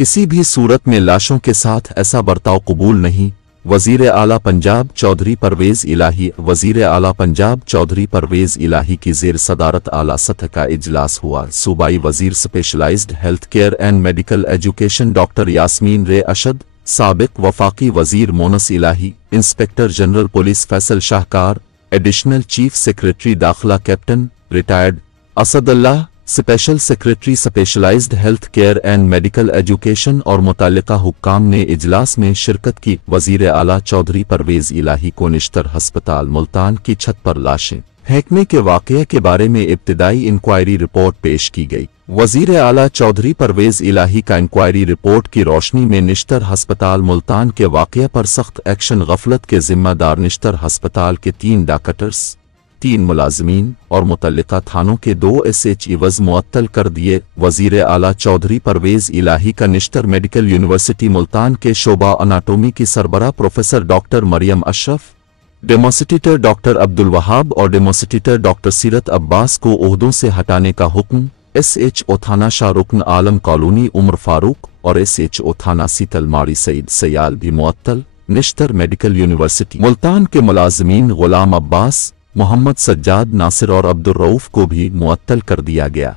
किसी भी सूरत में लाशों के साथ ऐसा बर्ताव कबूल नहीं। वज़ीर आला पंजाब चौधरी परवेज़ इलाही। वज़ीर आला पंजाब चौधरी परवेज़ इलाही की ज़ेर सदारत आला सतह का इजलास हुआ। सूबाई वज़ीर specialised health care and medical education doctor Yasmin Rashid, साबिक वफाकी वज़ीर Moonis Elahi, inspector general police Faisal Shahkar, additional chief secretary दाखिला captain retired Asadullah, special secretary specialised health care and medical education और मुताल्लिका हुक्काम ने इजलास में शिरकत की। वज़ीर आला चौधरी परवेज़ इलाही को निश्तर हस्पताल मुल्तान की छत पर लाशें फेंकने के वाक़ये के बारे में इब्तिदाई इंक्वायरी रिपोर्ट पेश की गई। वज़ीर आला चौधरी परवेज़ इलाही का इंक्वायरी रिपोर्ट की रोशनी में निश्तर हस्पताल मुल्तान के वाक़ये पर सख्त एक्शन। गफलत के जिम्मेदार निश्तर हस्पताल के 3 डॉक्टर्स, 3 मुलाजमीन और मुतल्लिका थानों के 2 SHEs मुअत्तल कर दिए। वज़ीर आला चौधरी परवेज़ इलाही का निश्तर मेडिकल यूनिवर्सिटी मुल्तान के शोबा अनाटोमी की सरबराह professor doctor Mariam Ashraf, demonstrator doctor Abdul Wahab और डेमोसिटेटर डॉक्टर सीरत अब्बास को ओहदों से हटाने का हुक्म। SHO थाना शाहरुखन आलम कॉलोनी उमर फारूक और SHO थाना सीतलमाड़ी सईद सयाल भी मुअत्तल। निश्तर मेडिकल यूनिवर्सिटी मुल्तान के मुलाजमीन गुलाम अब्बास, मोहम्मद सज्जाद नासिर और अब्दुल रऊफ को भी मुअत्तल कर दिया गया।